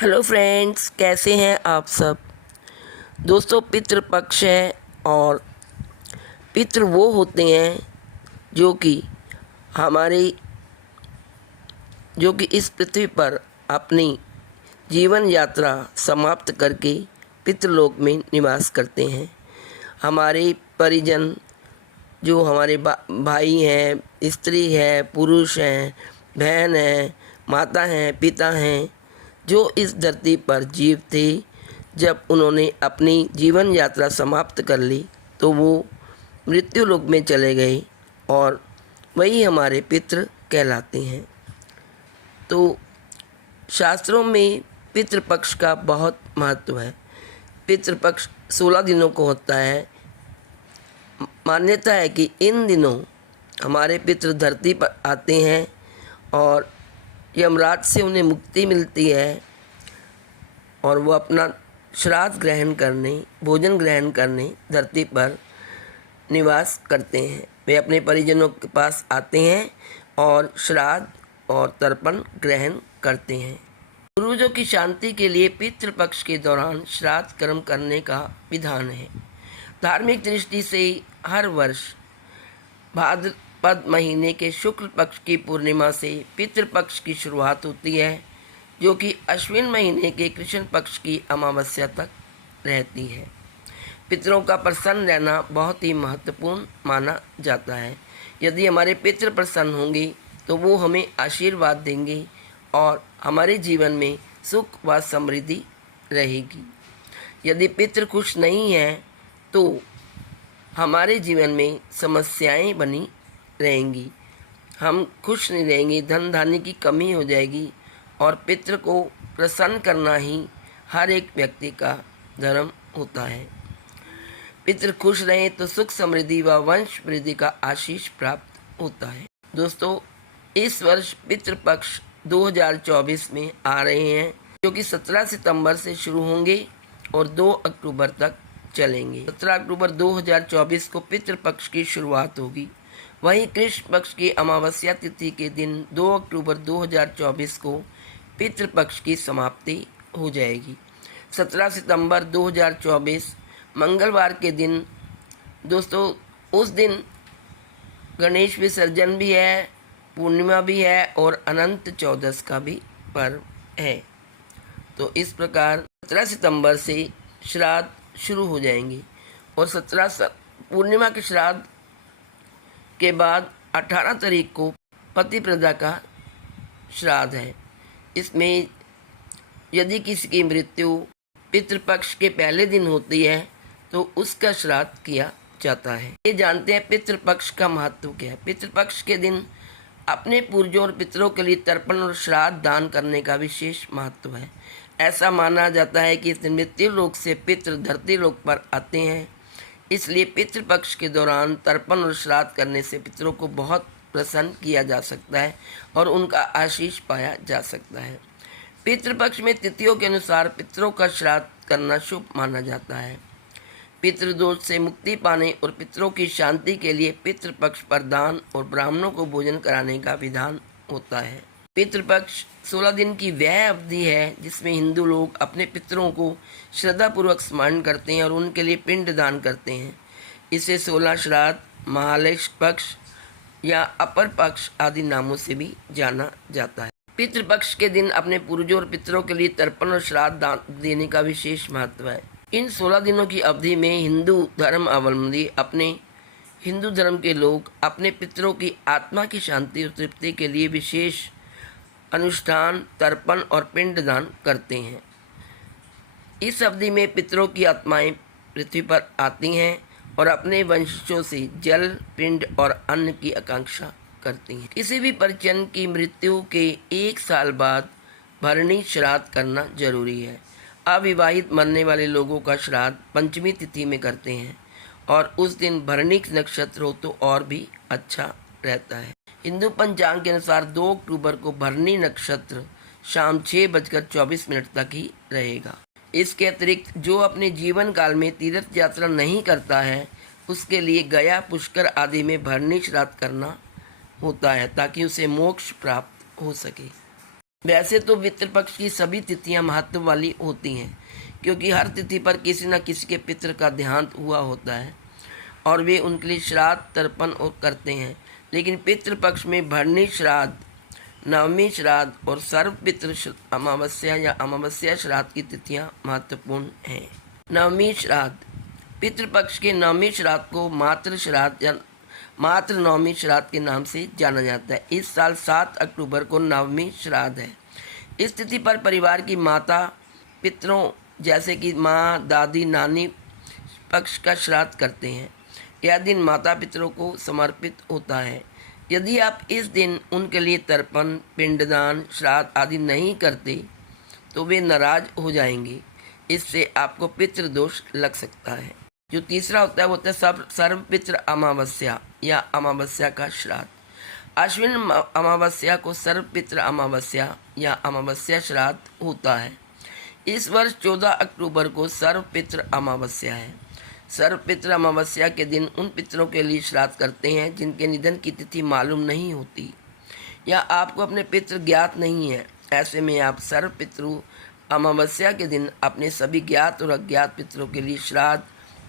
Hello friends, कैसे हैं आप सब। दोस्तों, पितृपक्ष है और पितृ वो होते हैं हमारे जो कि इस पृथ्वी पर अपनी जीवन यात्रा समाप्त करके पितृलोक में निवास करते हैं। हमारे परिजन जो हमारे भाई हैं, स्त्री है, पुरुष हैं, बहन हैं, माता हैं, पिता हैं, जो इस धरती पर जीव थे, जब उन्होंने अपनी जीवन यात्रा समाप्त कर ली तो वो मृत्यु लोक में चले गए और वही हमारे पितृ कहलाते हैं। तो शास्त्रों में पितृपक्ष का बहुत महत्व है। पितृपक्ष 16 दिनों को होता है। मान्यता है कि इन दिनों हमारे पितृ धरती पर आते हैं और यमराज से उन्हें मुक्ति मिलती है और वो अपना श्राद्ध ग्रहण करने, भोजन ग्रहण करने धरती पर निवास करते हैं। वे अपने परिजनों के पास आते हैं और श्राद्ध और तर्पण ग्रहण करते हैं। पूर्वजों की शांति के लिए पितृपक्ष के दौरान श्राद्ध कर्म करने का विधान है। धार्मिक दृष्टि से हर वर्ष भाद्रपद महीने के शुक्ल पक्ष की पूर्णिमा से पितृपक्ष की शुरुआत होती है, जो कि अश्विन महीने के कृष्ण पक्ष की अमावस्या तक रहती है। पितरों का प्रसन्न रहना बहुत ही महत्वपूर्ण माना जाता है। यदि हमारे पितृ प्रसन्न होंगे तो वो हमें आशीर्वाद देंगे और हमारे जीवन में सुख व समृद्धि रहेगी। यदि पितृ खुश नहीं हैं तो हमारे जीवन में समस्याएं बनी रहेंगी, हम खुश नहीं रहेंगे, धन धान्य की कमी हो जाएगी। और पितृ को प्रसन्न करना ही हर एक व्यक्ति का धर्म होता है। पितृ खुश रहे तो सुख समृद्धि व वंश वृद्धि का आशीष प्राप्त होता है। दोस्तों, इस वर्ष पितृपक्ष 2024 में आ रहे हैं, जो कि 17 सितंबर से शुरू होंगे और 2 अक्टूबर तक चलेंगे। 17 अक्टूबर 2024 को पितृपक्ष की शुरुआत होगी। वहीं कृष्ण पक्ष की अमावस्या तिथि के दिन 2 अक्टूबर 2024 को पितृपक्ष की समाप्ति हो जाएगी। 17 सितंबर 2024 मंगलवार के दिन दोस्तों, उस दिन गणेश विसर्जन भी है, पूर्णिमा भी है और अनंत चौदस का भी पर्व है। तो इस प्रकार 17 सितंबर से श्राद्ध शुरू हो जाएंगे और 17 पूर्णिमा के श्राद्ध के बाद 18 तारीख को पति प्रदा का श्राद्ध है। इसमें यदि किसी की मृत्यु पितृपक्ष के पहले दिन होती है तो उसका श्राद्ध किया जाता है। ये जानते हैं पितृपक्ष का महत्व क्या है। पितृपक्ष के दिन अपने पूर्वजों और पितरों के लिए तर्पण और श्राद्ध दान करने का विशेष महत्व है। ऐसा माना जाता है कि मृत्यु लोक से पितृ धरती लोक पर आते हैं, इसलिए पितृपक्ष के दौरान तर्पण और श्राद्ध करने से पितरों को बहुत प्रसन्न किया जा सकता है और उनका आशीष पाया जा सकता है। पितृपक्ष में तिथियों के अनुसार पितरों का श्राद्ध करना शुभ माना जाता है। पितृदोष से मुक्ति पाने और पितरों की शांति के लिए पितृपक्ष पर दान और ब्राह्मणों को भोजन कराने का विधान होता है। पितृपक्ष 16 दिन की वह अवधि है जिसमें हिंदू लोग अपने पितरों को श्रद्धापूर्वक स्मरण करते हैं और उनके लिए पिंड दान करते हैं। इसे 16 श्राद्ध, महालय पक्ष या अपर पक्ष आदि नामों से भी जाना जाता है। पितृपक्ष के दिन अपने पूर्वजों और पितरों के लिए तर्पण और श्राद्ध दान देने का विशेष महत्व है। इन 16 दिनों की अवधि में हिंदू धर्म अवलंबी अपने हिंदू धर्म के लोग अपने पितरों की आत्मा की शांति और तृप्ति के लिए विशेष अनुष्ठान, तर्पण और पिंड दान करते हैं। इस अवधि में पितरों की आत्माएं पृथ्वी पर आती हैं और अपने वंशजों से जल, पिंड और अन्न की आकांक्षा करती हैं। किसी भी परिजन की मृत्यु के 1 साल बाद भरणी श्राद्ध करना जरूरी है। अविवाहित मरने वाले लोगों का श्राद्ध पंचमी तिथि में करते हैं और उस दिन भरणी नक्षत्र हो तो और भी अच्छा रहता है। हिंदू पंचांग के अनुसार 2 अक्टूबर को भरणी नक्षत्र शाम 6:24 तक ही रहेगा। इसके अतिरिक्त जो अपने जीवन काल में तीर्थ यात्रा नहीं करता है, उसके लिए गया, पुष्कर आदि में भरणी श्राद्ध करना होता है ताकि उसे मोक्ष प्राप्त हो सके। वैसे तो पितृपक्ष की सभी तिथियां महत्व वाली होती हैं, क्योंकि हर तिथि पर किसी न किसी के पितृ का देहांत हुआ होता है और वे उनके लिए श्राद्ध तर्पण और करते हैं। लेकिन पितृपक्ष में भरणी श्राद्ध, नवमी श्राद्ध और सर्व पितृ अमावस्या या अमावस्या श्राद्ध की तिथियां महत्वपूर्ण हैं। नवमी श्राद्ध, पितृपक्ष के नवमी श्राद्ध को मातृ श्राद्ध या मातृ नवमी श्राद्ध के नाम से जाना जाता है। इस साल 7 अक्टूबर को नवमी श्राद्ध है। इस तिथि पर परिवार की माता पितरों जैसे कि माँ, दादी, नानी पक्ष का श्राद्ध करते हैं। यह दिन माता पितरों को समर्पित होता है। यदि आप इस दिन उनके लिए तर्पण, पिंडदान, श्राद्ध आदि नहीं करते तो वे नाराज हो जाएंगे। इससे आपको पितृदोष लग सकता है। जो तीसरा होता है वो होता है सर्व पितृ अमावस्या या अमावस्या का श्राद्ध। अश्विन अमावस्या को सर्व पितृ अमावस्या या अमावस्या श्राद्ध होता है। इस वर्ष 14 अक्टूबर को सर्व पितृ अमावस्या है। सर्व पितृ अमावस्या के दिन उन पितरों के लिए श्राद्ध करते हैं जिनके निधन की तिथि मालूम नहीं होती या आपको अपने पितृ ज्ञात नहीं है। ऐसे में आप सर्व पितृ अमावस्या के दिन अपने सभी ज्ञात और अज्ञात पितरों के लिए श्राद्ध,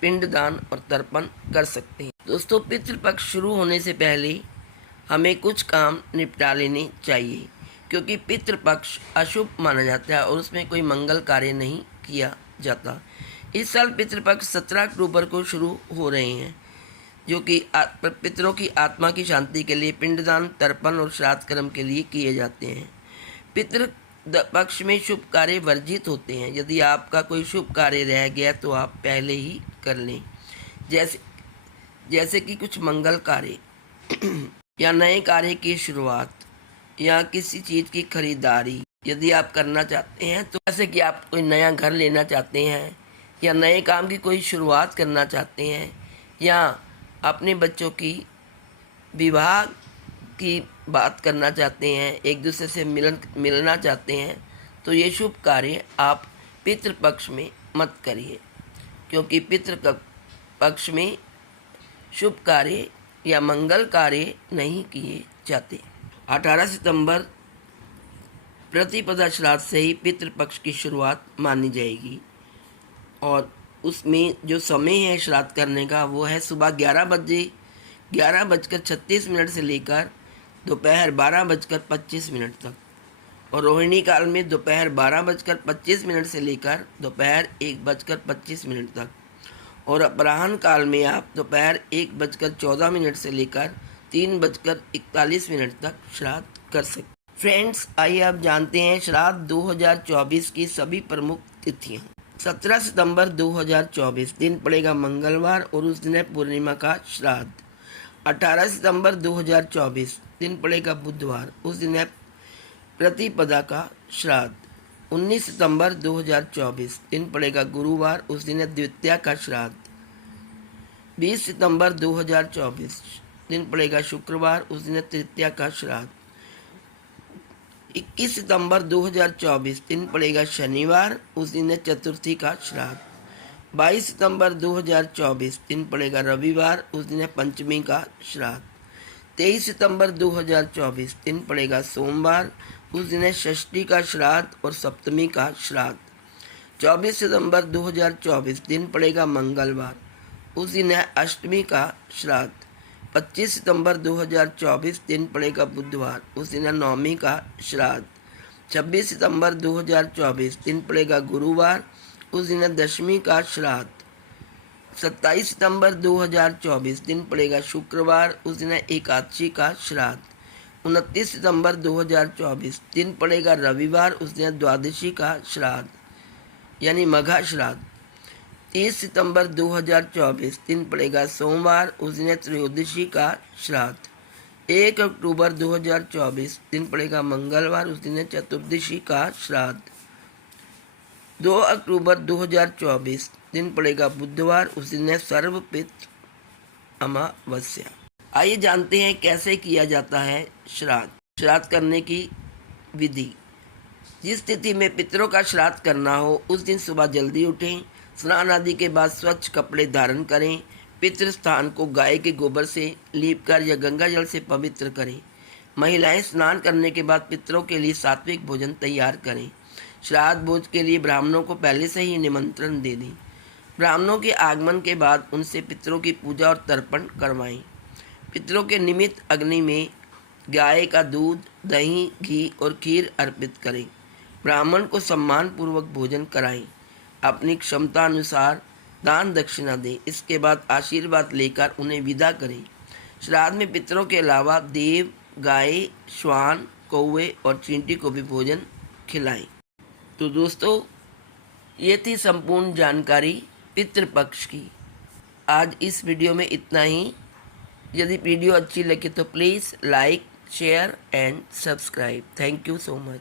पिंडदान और तर्पण कर सकते हैं। दोस्तों, पितृपक्ष शुरू होने से पहले हमें कुछ काम निपटा लेने चाहिए, क्योंकि पितृपक्ष अशुभ माना जाता है और उसमें कोई मंगल कार्य नहीं किया जाता। इस साल पितृपक्ष 17 अक्टूबर को शुरू हो रहे हैं, जो कि पितरों की आत्मा की शांति के लिए पिंडदान, तर्पण और श्राद्ध कर्म के लिए किए जाते हैं। पितृ पक्ष में शुभ कार्य वर्जित होते हैं। यदि आपका कोई शुभ कार्य रह गया तो आप पहले ही कर लें, जैसे कि कुछ मंगल कार्य या नए कार्य की शुरुआत या किसी चीज़ की खरीदारी यदि आप करना चाहते हैं, तो जैसे कि आप कोई नया घर लेना चाहते हैं या नए काम की कोई शुरुआत करना चाहते हैं या अपने बच्चों की विवाह की बात करना चाहते हैं, एक दूसरे से मिलना चाहते हैं, तो ये शुभ कार्य आप पितृपक्ष में मत करिए, क्योंकि पितृपक्ष में शुभ कार्य या मंगल कार्य नहीं किए जाते। 18 सितंबर प्रतिपदा श्राद्ध से ही पितृपक्ष की शुरुआत मानी जाएगी और उसमें जो समय है श्राद्ध करने का वो है सुबह 11:36 से लेकर दोपहर 12:25 तक, और रोहिणी काल में दोपहर 12:25 से लेकर दोपहर 1:25 तक, और अपराह्न काल में आप दोपहर 1:14 से लेकर 3:41 तक श्राद्ध कर सकते। फ्रेंड्स, आइए आप जानते हैं श्राद्ध 2024 की सभी प्रमुख तिथियां। 17 सितंबर 2024 दिन पड़ेगा मंगलवार और उस दिन है पूर्णिमा का श्राद्ध। 18 सितंबर 2024 दिन पड़ेगा बुधवार, उस दिन है प्रतिपदा का श्राद्ध। 19 सितंबर 2024 दिन पड़ेगा गुरुवार, उस दिन है द्वितीया का श्राद्ध। 20 सितंबर 2024 दिन पड़ेगा शुक्रवार, उस दिन है तृतीया का श्राद्ध। 21 सितंबर 2024 दिन पड़ेगा शनिवार, उस दिन है चतुर्थी का श्राद्ध। 22 सितंबर 2024 दिन पड़ेगा रविवार, उस दिन है पंचमी का श्राद्ध। 23 सितंबर 2024 दिन पड़ेगा सोमवार, उस दिन है षष्ठी का श्राद्ध और सप्तमी का श्राद्ध। 24 सितंबर 2024 दिन पड़ेगा मंगलवार, उस दिन है अष्टमी का श्राद्ध। 25 सितंबर 2024 दिन पड़ेगा बुधवार, उस दिन है नवमी का श्राद्ध। 26 सितंबर 2024 दिन पड़ेगा गुरुवार, उस दिन है दशमी का श्राद्ध। 27 सितंबर 2024 दिन पड़ेगा शुक्रवार, उस दिन है एकादशी का श्राद्ध। 29 सितंबर 2024 दिन पड़ेगा रविवार, उस दिन है द्वादशी का श्राद्ध यानी मघा श्राद्ध। 30 सितंबर 2024 दिन पड़ेगा सोमवार, उस दिन है त्रयोदशी का श्राद्ध। 1 अक्टूबर 2024 दिन पड़ेगा मंगलवार, उस दिन है चतुर्दशी का श्राद्ध। 2 अक्टूबर 2024 दिन पड़ेगा बुधवार, उस दिन है सर्वपितृ अमावस्या। आइए जानते हैं कैसे किया जाता है श्राद्ध। श्राद्ध करने की विधि। जिस तिथि में पितरों का श्राद्ध करना हो उस दिन सुबह जल्दी उठें, स्नान आदि के बाद स्वच्छ कपड़े धारण करें, पितृ स्थान को गाय के गोबर से लीपकर या गंगा जल से पवित्र करें, महिलाएं स्नान करने के बाद पितरों के लिए सात्विक भोजन तैयार करें। श्राद्ध भोज के लिए ब्राह्मणों को पहले से ही निमंत्रण दे दें। ब्राह्मणों के आगमन के बाद उनसे पितरों की पूजा और तर्पण करवाएं। पितरों के निमित्त अग्नि में गाय का दूध, दही, घी और खीर अर्पित करें। ब्राह्मण को सम्मानपूर्वक भोजन कराएं। अपनी क्षमता अनुसार दान दक्षिणा दें। इसके बाद आशीर्वाद लेकर उन्हें विदा करें। श्राद्ध में पितरों के अलावा देव, गाय, श्वान, कौवे और चींटी को भी भोजन खिलाएं। तो दोस्तों, ये थी संपूर्ण जानकारी पितृपक्ष की। आज इस वीडियो में इतना ही। यदि वीडियो अच्छी लगे तो please like, share and subscribe. Thank you so much.